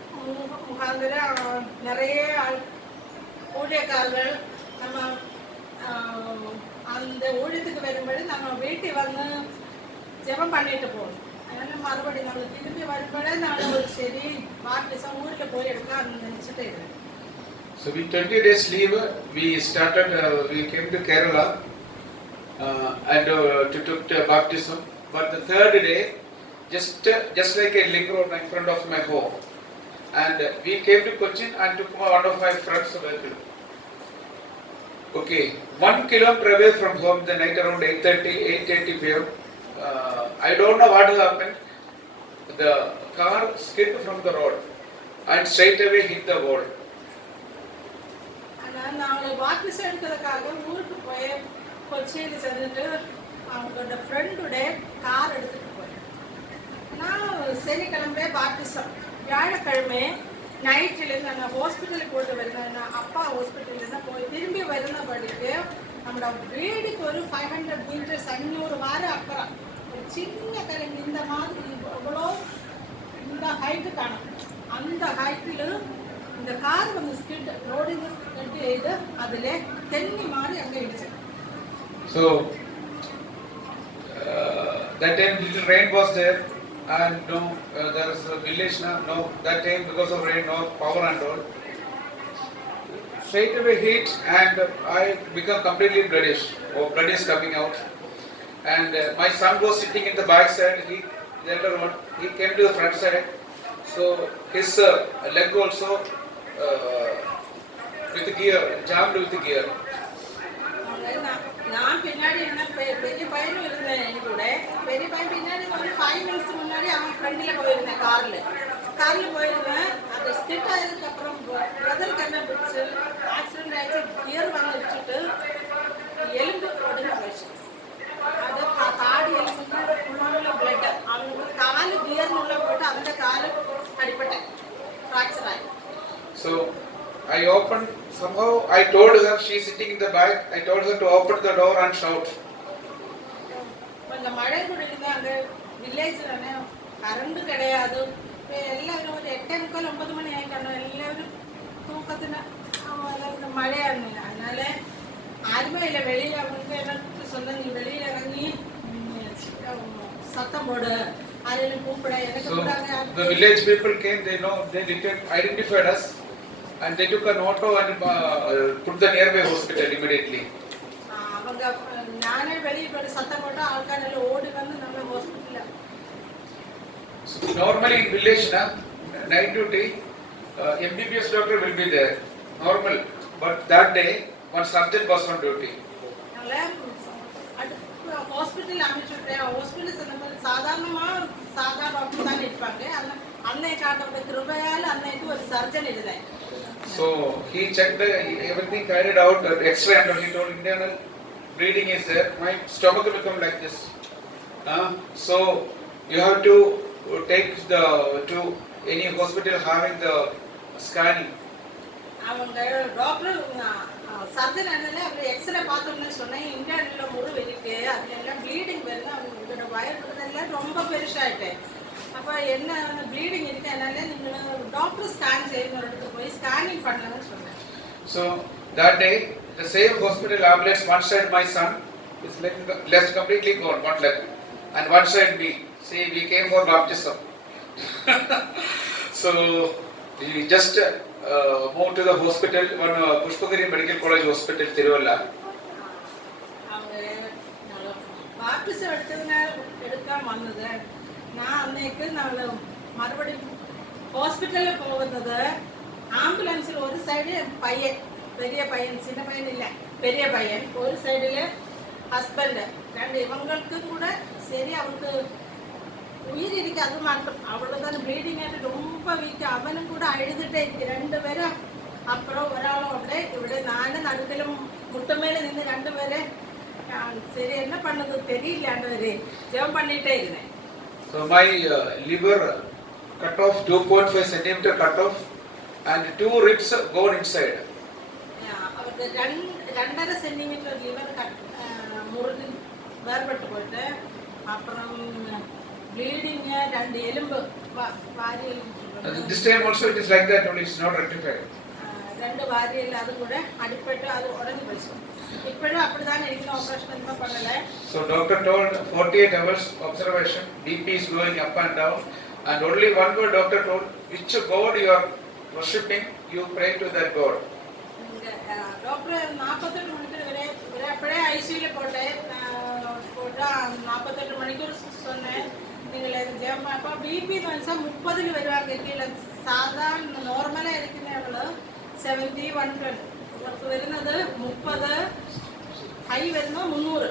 முகாந்திரம் நிறைய ஊழியக்காரர்கள் நம்ம அந்த ஊழியத்துக்கு வரும்போது நம்ம வீட்டுக்கு வந்து ஜெபம் பண்ணிட்டு போகணும். அதனால் மறுபடியும் நம்மளுக்கு திரும்பி வரும்போது நான் ஒரு சரி பாப்டிசம் ஊருக்கு போய் எடுக்க நினச்சிட்டு இருக்கேன். So with 20 days leave, we started, we came to Kerala and to took baptism. But the third day, just like a link road in front of my home, and we came to Cochin and took one of my friends' vehicle. Okay, 1 kilometer away from home, the night around 8:30 p.m. I don't know what happened. The car skid from the road and straight away hit the wall. ஆனால் நாங்கள் baptism எடுக்கிறதுக்காக ஊருக்கு போய் கொச்சியில் சென்றுட்டு அவங்களோட ஃப்ரெண்டுடைய car எடுத்துகிட்டு போய் நான் சனிக்கிழமை பாப்டிசம், வியாழக்கிழமை நைட்டில் நாங்கள் ஹாஸ்பிட்டலுக்கு போட்டு வருந்தேன். அப்பா ஹாஸ்பிட்டலில் தான் போய் திரும்பி வருந்தபடிக்கு நம்மளோட வீடுக்கு ஒரு 500 மீட்டர்ஸ் 500 வாரம் அப்புறம் ஒரு சின்ன கரைங்க இந்த மாதிரி எவ்வளோ இந்த ஹைட்டு காணும். அந்த ஹைட்டில் இந்த கார் வந்து ஸ்கிட் ரோடிங் ஸ்கிட் செய்து அதில் தென்னை மாதிரி அங்கே இடிச்சு. So that time little rain was there and no there is a village now. No, that time because of rain, no power and all. Straight away heat and I become completely bloodish. Blood is coming out. And my son was sitting in the back side. The elder one, he came to the front side. So his leg also with the gear, jammed with the gear. நான் பின்னாடி என்ன பெரிய பையனும் இருந்தேன். என் கூட பெரிய பையன் பின்னாடி ஒரு 5 minutes முன்னாடி அவன் ஃப்ரெண்டில் போயிருந்தேன். காரில் போயிருந்தேன். அது ஸ்கிட் ஆகிதுக்கப்புறம் பிரதருக்கு என்ன பிடிச்சி ஆக்சிடென்ட் ஆகிடுச்சு. கியர் வந்து வச்சுட்டு எலும்பு உடனே போயிடுச்சு. அது தாடி எலும்புக்கு ஃபுல்லான பிளட். அவங்க காலு கியர் உள்ள போட்டு அந்த காலு அடிப்பட்டேன், ஃப்ராக்சர் ஆகி. So I opened, somehow I told her, she is sitting in the back, I told her to open the door and shout. கொஞ்சம் மழை கூட இல்லை. அங்கே வில்லேஜ் தானே, கரண்டு கிடையாது. எல்லாரும் ஒரு 8:45 9 மணி ஆகிக்கணும். எல்லாரும் தூக்கத்தில் மழையாக இருந்தது. அதனால யாருமே இல்லை வெளியில். அவங்களுக்கு என்ன சொன்ன, நீ வெளியில் இறங்கி சத்தம் போடு, அதில் கூப்பிட எனக்கு So கூடாங்க. the village people came, they identified us and they took an auto and put the nearby hospital immediately. அவங்க நானே வெளியே போய் சத்தம் போட்டு ஆள்காரில் ஓடி வந்து நம்ம ஹாஸ்பிட்டலில். So normally in village, night duty, MBBS doctor will be there, normal. But that day, one surgeon was on duty. Hospital அமைச்சுட்டேன். ஹாஸ்பிட்டல் சொன்னபோது சாதா டாக்டர் தான் இருப்பாங்க. அன்னை காட்டோட கிருபையால் அன்னைக்கு ஒரு சர்ஜன் இருந்தேன். So he checked everything, carried out X-ray and he told internal bleeding is there. My stomach will become like this. So you have to take to any hospital having the scanning. அவங்க doctor surgeon என்னல அவர் x ray பார்த்தோம்னு சொன்னேன். இந்தியாவில் முறிவு இருக்கு, அதுல எல்லாம் bleeding வருது. அவங்களோட வயர்லாம் ரொம்ப பெருசாயிட்டேன். அப்போ என்ன ப்ளீடிங் இருக்கு, அதனால நீங்கள் டாக்டர் ஸ்கேன் செய்யணும்னு போய் ஸ்கேனிங் பண்ணணும்னு சொன்னேன். So that day, the same hospital ambulance, one side my son, His leg completely gone, one leg. And one side me. See, we came for baptism. So, we just moved to the hospital, one Pushpagiri Medical College Hospital, Tiruvalla. அவங்க baptism எடுக்காம வந்தது. நான் அன்னைக்கு நாங்கள் மறுபடியும் ஹாஸ்பிட்டலில் போகிறது. ஆம்புலன்ஸில் ஒரு சைடு பையன், பெரிய பையன், சின்ன பையன் இல்லை, பெரிய பையன், ஒரு சைடில் ஹஸ்பண்டு, ரெண்டு இவங்களுக்கும் கூட சரி அவருக்கு உயிர் இருக்கு, அது மட்டும் அவ்வளோதான் ப்ளீடிங் ஆகிட்டு ரொம்ப வீக்கு. அவனும் கூட அழுதுட்டே இருக்கு, ரெண்டு பேரும். அப்புறம் ஒராளும் அப்படியே இப்படி நானும் நடுக்கிலும் முட்டை மேலே நின்று ரெண்டு பேரும் சரி என்ன பண்ணது தெரியலாண்டவரு ஜெபம் பண்ணிட்டே இருந்தேன். So my liver cut off 2.5 centimeter cut off and 2 ribs gone inside. அவருக்கு 2.5 சென்டிமீட்டர் லிவர் முறிஞ்சு வேறுபட்டு போயிட்டு, அப்புறம் ப்ளீடிங், ரெண்டு எலும்பு வாரி எலும்பு. This time also it is like that only, it's not rectified. ரெண்டு வாரியல் அது கூட அடிப்பட்டு அது உடஞ்சி போயிடுச்சு. இப்போயும் அப்படிதான் இருக்கணும், ஆப்ரேஷன் எதுவும் பண்ணலை. So doctor told 48 hours observation, BP is going up and down, and only one word doctor told, which God you are worshipping, you pray to that God. Doctor 48 மணிக்கு அப்படியே ஐசியூவில் போட்டேன். 48 மணிக்கு சொன்னேன், நீங்கள் இது ஜெபம். அப்போ பிபி மனுஷன் 30 வருவாங்க கீழே. சாதாரண நார்மலாக இருக்குன்னு எவ்வளோ 70, 120 ஒருத்தர் வருന്നത് 30, ஹை வரும்போது 300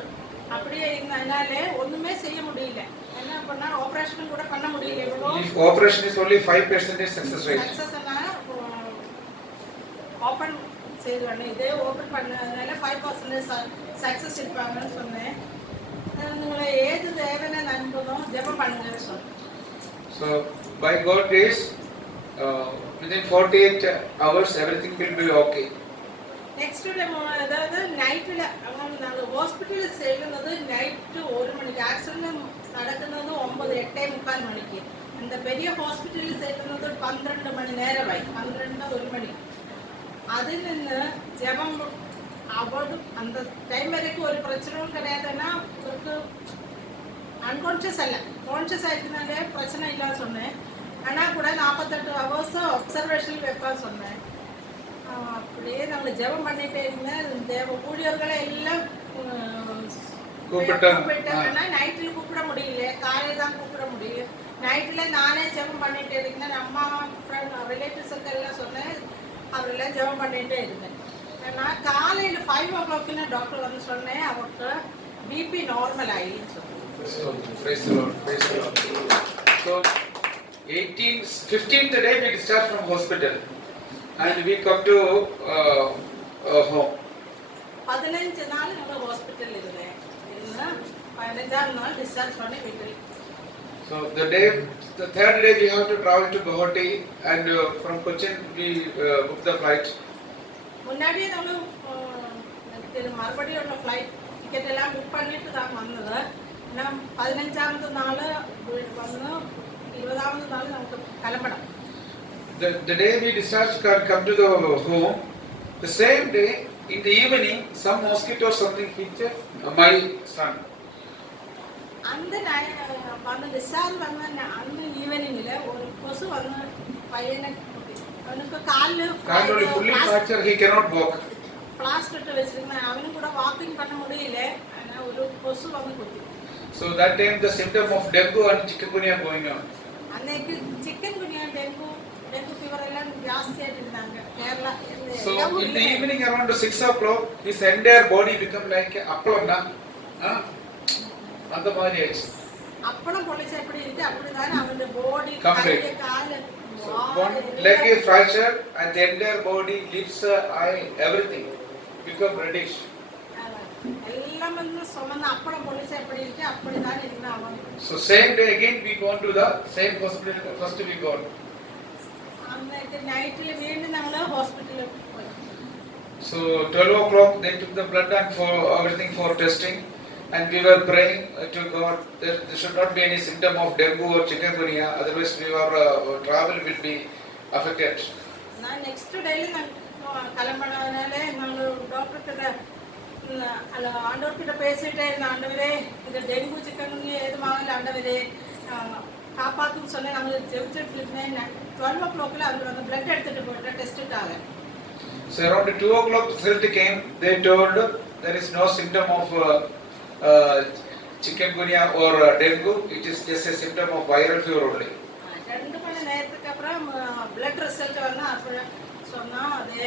அப்படியே இருந்தேன். அதனால ஒன்றுமே செய்ய முடியல. என்ன பண்ணால் ஆப்ரேஷன் கூட பண்ண முடியல. எவ்வளோ Operation is only 5% success rate. சக்ஸஸ்னா open செய்வாங்க, இதே ஓப்பன் பண்ணதுனால 5% சக்ஸஸ் இருப்பாங்கன்னு சொன்னேன். உங்களை ஏது தேவைன்னு நம்பணும், ஜெபம் பண்ணுங்கன்னு சொன்னேன். So by God's grace, within 48 hours everything will be okay. Next day அதாவது நைட்டில் அவங்க நாங்கள் ஹாஸ்பிட்டலில் சேர்ந்தது நைட்டு 1 மணிக்கு. ஆக்சிடென்ட் நடക്കുന്നത് 9, 8:45 மணிக்கு. அந்த பெரிய ஹாஸ்பிட்டலில் சேர்ந்தது 12 மணி நேரம் ஆகி, 12, 1 மணிக்கு. அதில் നിന്ന് ஜெபம் அவ்வளோ அந்த டைம் வரைக்கும் ஒரு பிரச்சனையும் கிடையாதுன்னா அவருக்கு அன்கான்ஷியஸ் அல்ல, கான்ஷியஸ் ஆகிருந்தாலே பிரச்சனை இல்லைன்னு சொன்னேன். ஆனால் கூட 48 ஹவர்ஸ் அப்சர்வேஷன் வைப்பான்னு சொன்னேன். அப்படியே நாங்கள் ஜெபம் பண்ணிட்டே இருந்தேன். தேவ ஊழியர்களை எல்லாம் கூப்பிட்டேன். நைட்டில் கூப்பிட முடியல, காலையில் தான் கூப்பிட முடியும். நைட்டில் நானே ஜெபம் பண்ணிட்டே இருந்தேன். அம்மா ஃப்ரெண்ட் ரிலேட்டிவ்ஸுக்கு எல்லாம் சொன்னேன், அவரெல்லாம் ஜெபம் பண்ணிகிட்டே இருந்தேன். நான் காலையில் 5 o'clock டாக்டர் வந்து சொன்னேன், அவருக்கு பிபி நார்மல் ஆகிடுன்னு சொன்னேன். Praise the Lord. Praise the Lord. So 15th day we discharged from hospital and we come to home. 15 நாள் நம்ம ஹாஸ்பிட்டல் இருந்தேன். 15ஆம் நாள் டிஸ்சார்ஜ் பண்ணி வீட்டில். So the third day we have to travel to Guwahati and from Cochin we booked the flight. முன்னாடியே நம்ம மறுபடியும் உள்ள ஃப்ளைட் டிக்கெட் எல்லாம் புக் பண்ணிட்டு தான் வந்தது. நான் 15ஆவது நாள் வந்து 20ஆவது நாள் நமக்கு கிளம்பணும். The day we discharged come to the home, the same day in the evening some mosquito something hit my son. அந்த வந்து டிஸ்சார்ஜ் பண்ண அந்த ஈவினிங்கில் ஒரு கொசு வந்து பையனை அவனுக்கு கால் fully fracture, he cannot walk. Plaster வச்சிருந்தேன், அவனும் கூட வாக்கிங் பண்ண முடியல. ஆனால் ஒரு கொசு வந்து குத்தி. So that time the symptom of dengue and chikungunya going on. அன்னைக்கு சிக்கன் குனியா டெங்கு ஃபீவர் எல்லாம் ஜாஸ்தியாக இருந்தாங்க Kerala. So in the evening around 6 o'clock his entire body become like appalam na அந்த மாதிரி ஆயிடுச்சு. அப்பளம் பொலிச்சு எப்படி இருக்கு அப்படிதான் அவனுடைய பாடி கை கால். So one leg is fractured and the entire body, lips, eye, everything become reddish. எல்லாம் வந்து சொன்ன அப்பளம் பொலிச்சு எப்படி இருக்கு அப்படிதான் இருந்தா அவன். So same day again we go to the same hospital. First we go. அன்னைக்கு நைட்ல வீണ്ടുம் நாங்க ஹாஸ்பிடல்ல போய். So 12 o'clock they took the blood and for everything for testing. And we were praying to God that there should not be any symptom of dengue or chikungunya, otherwise our travel will be affected. நான் next டேல நான் கிளம்பறனால நான் doctor கிட்ட ஆண்டவர்கிட்ட பேசிட்டே இருந்தேன். ஆண்டவரே இந்த டெங்கு சிக்கன் எதுவாங்கல ஆண்டவரே காப்பாத்துன்னு சொன்னேன். நாங்கள் ஜெபிச்சுட்டு இருந்தேன். 12 o'clock அவர் வந்து பிளட் எடுத்துட்டு போயிட்டு டெஸ்ட்டுக்காக. So around 2 o'clock result came. They told there is no symptom of chikungunya or dengue. It is just a symptom of viral fever only. 2 மணி நேரத்துக்கு அப்புறம் பிளட் ரிசல்ட் வந்து அப்ப சொன்னா அது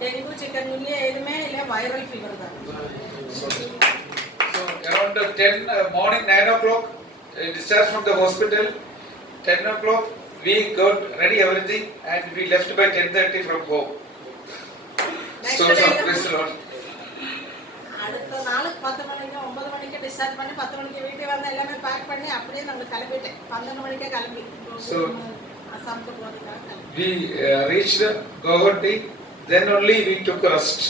டெங்கு சிக்கன்குனியா எதுவுமே இல்லை, வைரல் ஃபீவர் தான். So around 10 morning 9 o'clock discharged from the hospital. 10 o'clock we got ready everything and we left by 10:30 from home. So praise the Lord. அடுத்த நாளுக்கு 10 மணிக்கு 9 மணிக்கு டிஸ்சார்ஜ் பண்ணி 10 மணிக்கு வீட்டுக்கு வந்து எல்லாமே பேக் பண்ணி அப்படியே நாங்கள் கிளம்பிட்டேன். 12 மணிக்கே கிளம்பி அசாமுக்கு போகிறதுக்காக We reached Guwahati. Then only we took rest.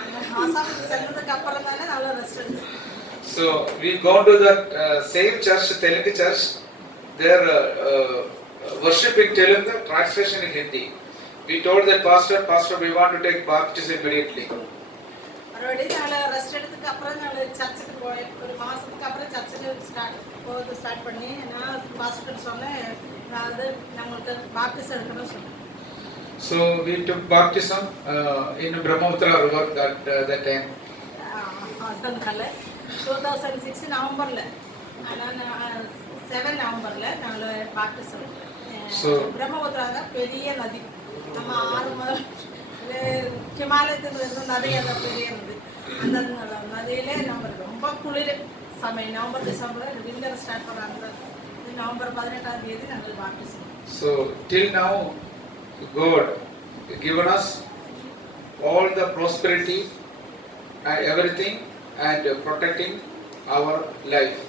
அந்த ஆசாமுக்கு செல்றதுக்கு அப்புறம் தானே நல்ல ரெஸ்ட் எடுத்தோம். So we gone to that same church, Telugu church. Their worship in Telugu, translation in Hindi. We told that pastor, we want to take baptism immediately. மறுபடியும் நாங்கள் rest எடுத்ததுக்கு அப்புறம் நாங்கள் சர்ச்சுக்கு போய் ஒரு மாதத்துக்கு அப்புறம் சர்ச்சுக்கு ஸ்டார்ட் பண்ணி நான் பாஸ்டர் சொன்னேன், நான் வந்து நம்மளுக்கு பாப்டிசம் எடுக்கணும்னு சொன்னேன். So we took baptism in Brahmaputra river that time. அதனால 2006 நவம்பரில் 7 நவம்பரில் நாங்கள் பாப்டிசம். பிரம்மபுத்திரா தான் பெரிய நதி. நம்ம 6 ஹிமாலயத்தில் இருந்த நதி அந்த பெரிய நதி. அந்த நதியிலே நம்ம ரொம்ப குளிர் சமயம் நவம்பர் டிசம்பர் விண்டர் ஸ்டார்ட் பண்ணுறாங்க. நவம்பர் 18ஆம் தேதி நாங்கள் baptism. So till now God given us all the prosperity and everything and protecting our life.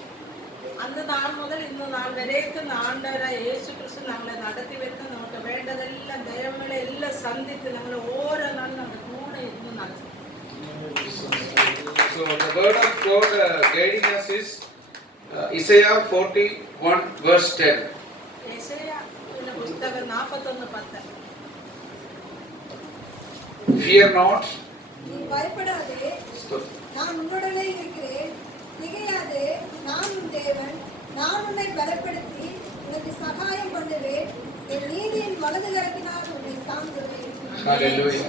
அந்த நாள் முதல் இந்த நாள் வரைக்கும் ஆண்டவராய் இயேசு கிறிஸ்து நம்மளை நடத்தி வைத்து நமக்கு வேண்டதெல்லாம் தயவுகளை எல்லாம் சந்தித்து நம்மளை ஒவ்வொரு நாள் நம்ம கூட இருந்து நடத்தி. So the word of God guiding us is Isaiah 41 verse 10. ஏசாயா இந்த புத்தகம் 41:10. Fear not. நீ பயப்படாதே, நான் உன்னுடனே இருக்கிறேன். திகையாதே, நான் உன் தேவன். நான் உன்னை பலப்படுத்தி உனக்கு சகாயம் பண்ணுவேன். என் நீதியின் வலது கரத்தினால் உன்னை தாங்குவேன். Hallelujah.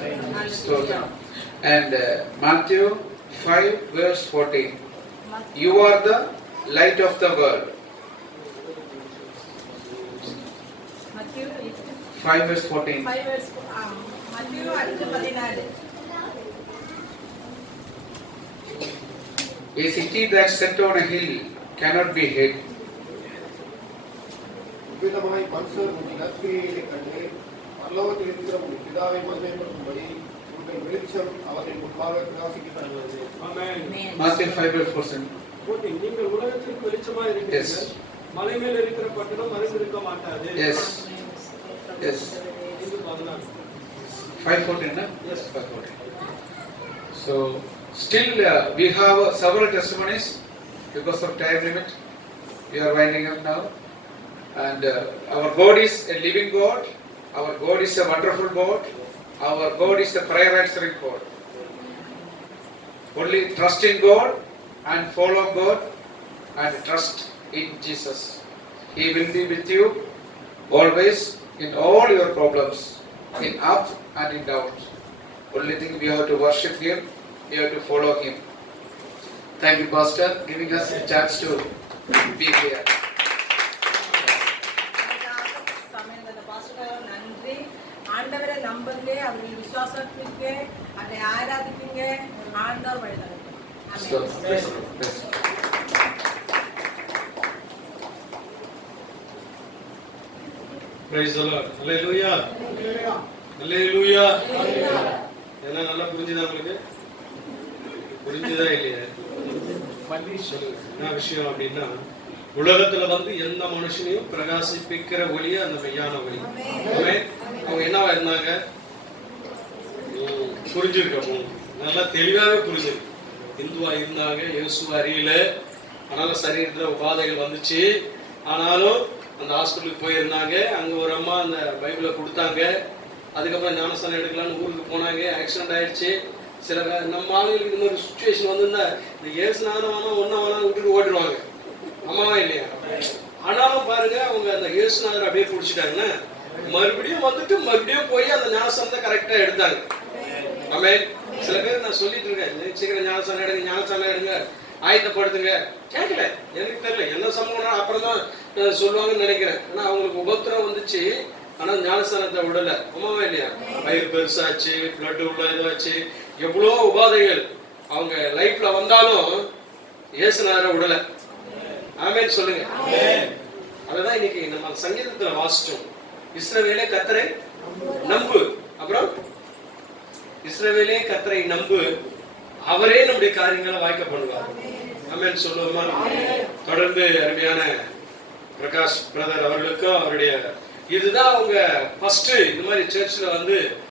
Stotram. And Matthew 5 verse 14. You are the light of the world. மத்தேயு 5 verse 14. 5 verse மத்தேயு 5:14. A city that set on a hill cannot be hid. விதமாய் மனுஷர் உங்கள் நற்கிரியைகளை கண்டு பரலோகத்தில் இருக்கிற உங்கள் பிதாவை மகிமைப்படுத்தும்படி உங்கள் வெளிச்சம் அவரின் முன்பாக பிரகாசிக்கிறது. ஆமென். Matthew 5 verse 14. ஓகே, நீங்கள் உலகத்திற்கு வெளிச்சமாய் இருக்கிறீர்கள். மலை மேல் இருக்கிற பட்டணம் மறைந்திருக்க மாட்டாது. Yes. Yes. இது 14. 5:14, na? Yes. 5:14. So still we have several testimonies. Because of time limit, we are winding up now. And our God is a living God. Our God is a wonderful God. Our God is a prayer answering God. Only trust in God and follow God and trust in Jesus. He will be with you always in all your problems, in up and in down. Only thing we have to worship Him, we have to follow Him. Thank you, Pastor, giving us a chance to be here. நன்றி. ஆண்டவரை நம்புங்க, அவர்கள் விசுவாசத்துக்கு அதை ஆராதிப்பீங்க. ஆண்டவர் வழி நடத்தும். Praise the Lord. Hallelujah. Hallelujah. என்ன நல்லா புரிஞ்சுதா உங்களுக்கு? புரிஞ்சுதா இல்லையா? என்ன விஷயம் அப்படின்னா, உலகத்துல வந்து எந்த மனுஷனையும் பிரகாசிப்பிக்கிற ஒளியே அந்த மெய்யான ஒளி. அவங்க என்னவா இருந்தாங்க? புரிஞ்சிருக்கோம், நல்லா தெளிவாகவே புரிஞ்சிருக்கு. இந்துவா இருந்தாங்க, இயேசுவை அறியல, ஆனாலும் சரீரத்துல உபாதைகள் வந்துச்சு. ஆனாலும் அந்த ஹாஸ்பிட்டலுக்கு போயிருந்தாங்க. அங்க ஒரு அம்மா அந்த பைபிளை கொடுத்தாங்க. அதுக்கப்புறம் ஞானஸ்தானம் எடுக்கலான்னு ஊருக்கு போனாங்க. ஆக்சிடென்ட் ஆயிடுச்சு. சில நம்ம ஆளுங்களுக்கு இந்த மாதிரி சுச்சுவேஷன் வந்திருந்தா இந்த இயேசுநாதம் வேணா ஒன்னும் வேணா விட்டுட்டு ஓடிடுவாங்க. ஆமாவா இல்லையா? ஆனாலும் பாருங்க அவங்க அந்த இயேசுநாதர் அப்படியே பிடிச்சிட்டாங்கன்னா மறுபடியும் வந்துட்டு மறுபடியும் போய் அந்த ஞானஸ்தானத்தை கரெக்டா எடுத்தாங்க. ஆமென். சில பேர் நான் சொல்லிட்டு இருக்கேன், சீக்கிரம் ஞானஸ்தானம் எடுங்க, ஞானஸ்தானம் எடுங்க, ஆயத்தப்படுத்துங்க. கேட்கல, எனக்கு தெரியல என்ன சம்பவம், அப்புறம் தான் சொல்லுவாங்கன்னு நினைக்கிறேன். ஆனா அவங்களுக்கு உபத்திரம் வந்துச்சு, ஆனா ஞானஸ்தானத்தை விடல. ஆமாவா இல்லையா? வயிறு பெருசாச்சு, பிளட் உள்ள இதாச்சு, எவ்வளோ உபாதைகள் அவங்க லைஃப்ல வந்தாலும் இயேசுநாதரை விடல. ஆமென் சொல்லுங்க. அதுதான் இன்னைக்கு நம்ம சங்கீதத்துல வாசிச்சோம். இஸ்ரவேலே கர்த்தரை நம்பு, அப்புறம் இஸ்ரவேலே கர்த்தரை நம்பு, அவரே நம்முடைய காரியங்களை வாய்க்க பண்ணுவார். ஆமென் சொல்லுவோமா? தொடர்ந்து அருமையான பிரகாஷ் பிரதர் அவர்களுக்கும் அவருடைய இதுதான் அவங்க ஃபர்ஸ்ட் இந்த மாதிரி சர்ச்சில் வந்து